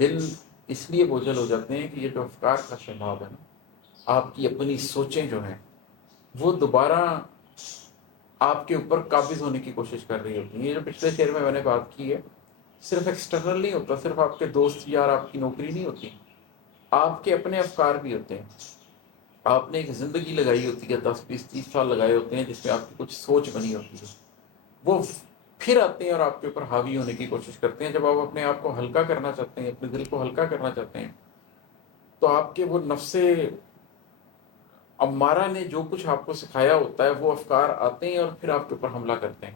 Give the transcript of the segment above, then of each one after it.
دل اس لیے بوجھل ہو جاتے ہیں کہ یہ جو افکار کا شباب ہے نا، آپ کی اپنی سوچیں جو ہیں وہ دوبارہ آپ کے اوپر قابض ہونے کی کوشش کر رہی ہوتی ہیں. یہ جو پچھلے شعر میں نے بات کی ہے، صرف ایکسٹرنل نہیں ہوتا، صرف آپ کے دوست یار آپ کی نوکری نہیں ہوتی، آپ کے اپنے افکار بھی ہوتے ہیں. آپ نے ایک زندگی لگائی ہوتی ہے، 10 20 30 سال لگائے ہوتے ہیں جس میں آپ کی کچھ سوچ بنی ہوتی ہے. وہ پھر آتے ہیں اور آپ کے اوپر حاوی ہونے کی کوشش کرتے ہیں. جب آپ اپنے آپ کو ہلکا کرنا چاہتے ہیں، اپنے دل کو ہلکا کرنا چاہتے ہیں، تو آپ کے وہ نفس امارہ نے جو کچھ آپ کو سکھایا ہوتا ہے وہ افکار آتے ہیں اور پھر آپ کے اوپر حملہ کرتے ہیں.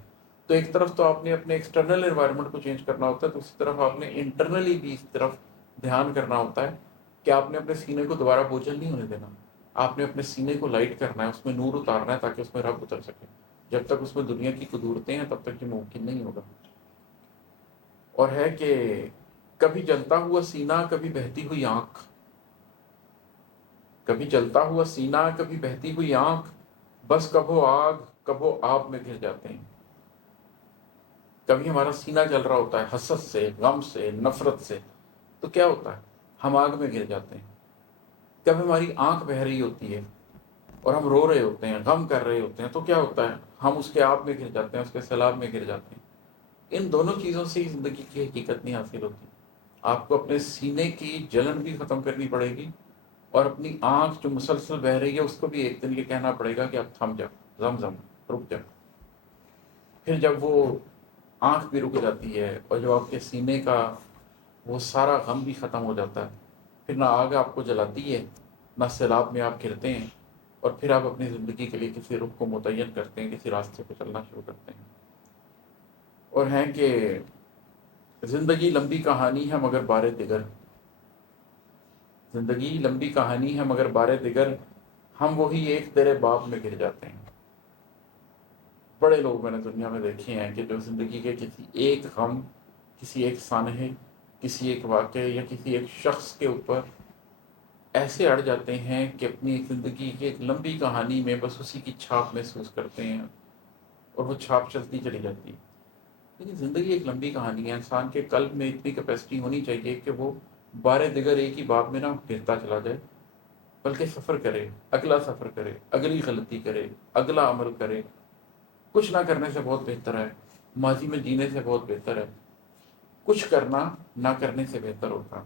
تو ایک طرف تو آپ نے اپنے ایکسٹرنل انوائرمنٹ کو چینج کرنا ہوتا ہے، دوسری طرف آپ نے انٹرنلی بھی اس طرف دھیان کرنا ہوتا ہے کہ آپ نے اپنے سینے کو دوبارہ بوجھل نہیں ہونے دینا. آپ نے اپنے سینے کو لائٹ کرنا ہے، اس میں نور اتارنا ہے تاکہ اس میں رب اتر سکے. جب تک اس میں دنیا کی قدورتیں ہیں تب تک یہ ممکن نہیں ہوگا. اور ہے کہ کبھی جلتا ہوا سینہ، کبھی بہتی ہوئی آنکھ، کبھی جلتا ہوا سینہ، کبھی بہتی ہوئی آنکھ، بس کبھو آگ کبھو آب میں گر جاتے ہیں. کبھی ہمارا سینہ جل رہا ہوتا ہے حسد سے، غم سے، نفرت سے، تو کیا ہوتا ہے؟ ہم آگ میں گر جاتے ہیں. کبھی ہماری آنکھ بہہ رہی ہوتی ہے اور ہم رو رہے ہوتے ہیں، غم کر رہے ہوتے ہیں، تو کیا ہوتا ہے؟ ہم اس کے آب میں گر جاتے ہیں، اس کے سیلاب میں گر جاتے ہیں. ان دونوں چیزوں سے زندگی کی حقیقت نہیں حاصل ہوتی. آپ کو اپنے سینے کی جلن بھی ختم کرنی پڑے گی، اور اپنی آنکھ جو مسلسل بہہ رہی ہے اس کو بھی ایک دن یہ کہنا پڑے گا کہ اب تھم جا، زم رک جا. پھر جب وہ آنکھ بھی رک جاتی ہے اور جب آپ کے سینے کا وہ سارا غم بھی ختم ہو جاتا ہے، پھر نہ آگ آپ کو جلاتی ہے، نہ سیلاب میں آپ گرتے ہیں، اور پھر آپ اپنی زندگی کے لیے کسی رخ کو متعین کرتے ہیں، کسی راستے پہ چلنا شروع کرتے ہیں. اور ہیں کہ زندگی لمبی کہانی ہے مگر بارے دگر، زندگی لمبی کہانی ہے مگر بارے دگر، ہم وہی ایک تیرے باب میں گر جاتے ہیں. بڑے لوگ میں نے دنیا میں دیکھے ہیں کہ جو زندگی کے کسی ایک غم، کسی ایک سانحے، کسی ایک واقعے یا کسی ایک شخص کے اوپر ایسے اڑ جاتے ہیں کہ اپنی زندگی کی ایک لمبی کہانی میں بس اسی کی چھاپ محسوس کرتے ہیں اور وہ چھاپ چلتی چلی جاتی ہے. لیکن زندگی ایک لمبی کہانی ہے. انسان کے قلب میں اتنی کیپیسٹی ہونی چاہیے کہ وہ بارے دیگر ایک ہی باب میں نہ گرتا چلا جائے، بلکہ سفر کرے، اگلا سفر کرے، اگلی غلطی کرے، اگلا عمل کرے. کچھ نہ کرنے سے بہت بہتر ہے، ماضی میں جینے سے بہت بہتر ہے کچھ کرنا نہ کرنے سے بہتر ہوتا.